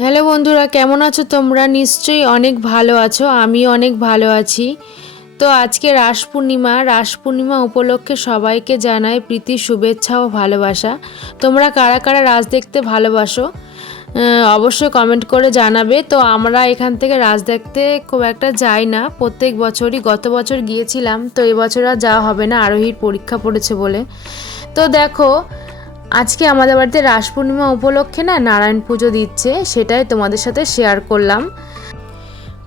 Hello বন্ধুরা, কেমন আছো তোমরা? নিশ্চয়ই অনেক ভালো আছো, আমি অনেক ভালো আছি। তো আজকে রাস পূর্ণিমা উপলক্ষে সবাইকে জানাই প্রীতি, শুভেচ্ছা ও ভালোবাসা। তোমরা কারা কারা রাস দেখতে ভালোবাসো অবশ্যই কমেন্ট করে জানাবে। তো আমরা এখান থেকে রাস দেখতে খুব একটা যাই না প্রত্যেক বছরই, গত বছর গিয়েছিলাম, তো এবছর আর যাওয়া হবে না, আরোহীর পরীক্ষা পড়েছে বলে। তো দেখো, আজকে আমাদের বাড়িতে রাস পূর্ণিমা উপলক্ষে না নারায়ণ পুজো দিচ্ছে, সেটাই তোমাদের সাথে শেয়ার করলাম।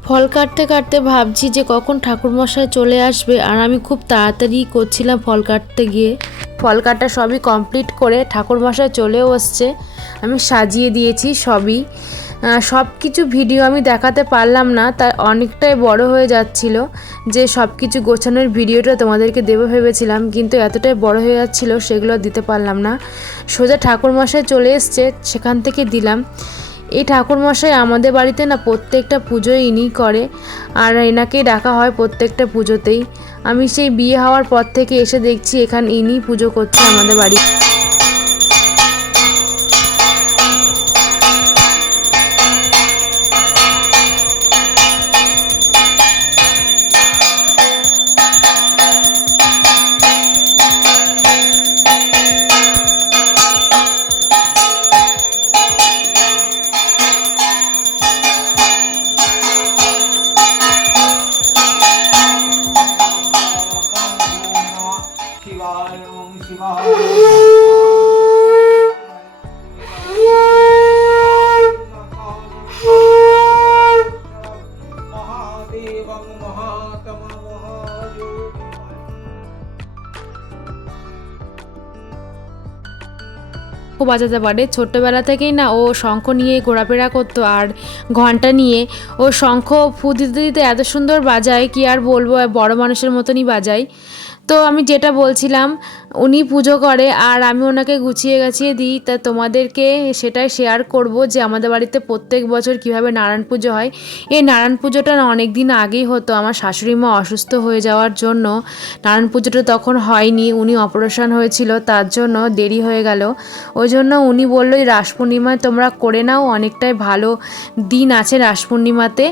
ফল কাটতে কাটতে ভাবছি যে কখন ঠাকুরমশাই চলে আসবে, আর আমি খুব তাড়াতাড়ি করছিলাম ফল কাটতে গিয়ে। ফল কাটা সবই কমপ্লিট করে ঠাকুরমশাই চলেও এসছে, আমি সাজিয়ে দিয়েছি সবই। সব কিছু ভিডিও আমি দেখাতে পারলাম না, তাই অনেকটাই বড় হয়ে যাচ্ছিল, যে সব কিছু গোছানোর ভিডিওটা তোমাদেরকে দেবো ভেবেছিলাম, কিন্তু এতটাই বড় হয়ে যাচ্ছিল সেগুলো দিতে পারলাম না। সোজা ঠাকুরমশাই চলে এসছে, সেখান থেকে দিলাম। এই ঠাকুরমশাই আমাদের বাড়িতে না প্রত্যেকটা পুজোই ইনিই করে, আর এনাকেই ডাকা হয় প্রত্যেকটা পুজোতেই। আমি সেই বিয়ে হওয়ার পর থেকে এসে দেখছি এখানে ইনিই পুজো করছে আমাদের বাড়ি। शिवाय ओम शिवाय महादेवं महात्मा महायोगी। বাজাতে পারে, ছোট্টবেলা থেকেই না ও শঙ্খ নিয়ে ঘোরাফেরা করতো, আর ঘন্টা নিয়ে ও শঙ্খ ফু দিতে দিতে এত সুন্দর বাজায়, কি আর বলবো, বড় মানুষের মতনই বাজায়। তো আমি যেটা বলছিলাম, উনি পুজো করে আর আমি ওনাকে গুছিয়ে গাছিয়ে দিই, তা তোমাদেরকে সেটাই শেয়ার করব যে আমাদের বাড়িতে প্রত্যেক বছর কিভাবে নারায়ণ পুজো হয়। এই নারায়ণ পুজোটা না অনেক দিন আগেই হতো, আমার শাশুড়ি মা অসুস্থ হয়ে যাওয়ার জন্য নারায়ণ পুজোটা তখন হয়নি, উনি অপারেশন হয়েছিল, তার জন্য দেরি হয়ে গেল। ওই জন্য উনি বললো এই রাস পূর্ণিমায় তোমরা করে নাও, অনেকটাই ভালো দিন আছে রাস পূর্ণিমাতে।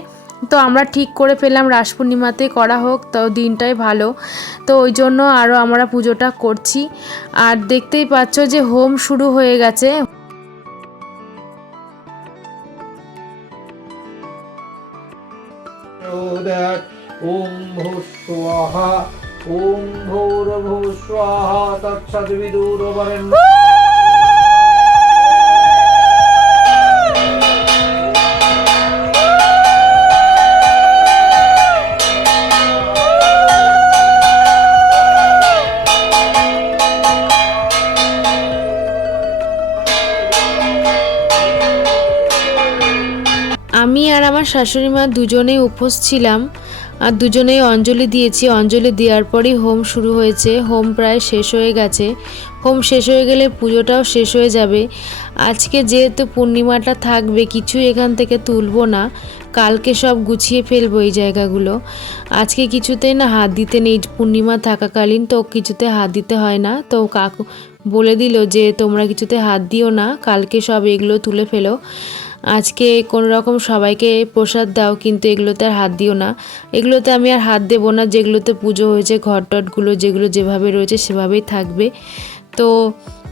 তো আমরা ঠিক করে ফেললাম রাস পূর্ণিমাতে করা হোক, তো দিনটাই ভালো। তো ওই জন্য আরও আমরা পুজোটা করছি। আর দেখতেই পাচ্ছ যে হোম শুরু হয়ে গেছে। ओम भूस्वाहा ओम भूर्भुवस्वाहा तत्सवितुर्वरेण्यं। আমি আর আমার শাশুড়ি মা দুজনেই উপোস ছিলাম, আর দুজনেই অঞ্জলি দিয়েছি। অঞ্জলি দেওয়ার পরই হোম শুরু হয়েছে, হোম প্রায় শেষ হয়ে গেছে। হোম শেষ হয়ে গেলে পুজোটাও শেষ হয়ে যাবে। আজকে যেহেতু পূর্ণিমাটা থাকবে, কিছু এখান থেকে তুলবো না, কালকে সব গুছিয়ে ফেলবো এই জায়গাগুলো। আজকে কিছুতেই না হাত দিতে নেই, পূর্ণিমা থাকাকালীন তো কিছুতে হাত দিতে হয় না। তো কাকু বলে দিল যে তোমরা কিছুতে হাত দিও না, কালকে সব এগুলো তুলে ফেলো। আজকে কোনো রকম সবাইকে প্রসাদ দাও, কিন্তু এগুলোতে আর হাত দিও না। এগুলোতে আমি আর হাত দেবো না, যেগুলোতে পুজো হয়েছে, ঘটটটগুলো যেগুলো যেভাবে রয়েছে সেভাবেই থাকবে। তো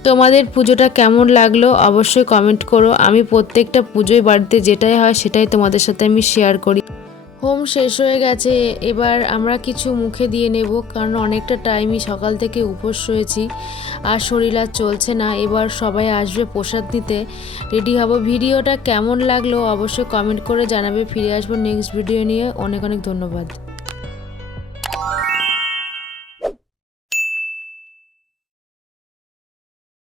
তোমাদের পুজোটা কেমন লাগলো অবশ্যই কমেন্ট করো। আমি প্রত্যেকটা পুজোয় বাড়িতে যেটাই হয় সেটাই তোমাদের সাথে আমি শেয়ার করি। হোম শেষ হয়ে গেছে, এবার আমরা কিছু মুখে দিয়ে নেব, কারণ অনেকটা টাইমই সকাল থেকে উপোস রয়েছি, আর শরীর আর চলছে না। এবার সবাই আসবে প্রসাদ দিতে, রেডি হব। ভিডিওটা কেমন লাগলো অবশ্যই কমেন্ট করে জানাবে। ফিরে আসবো নেক্সট ভিডিও নিয়ে। অনেক অনেক ধন্যবাদ।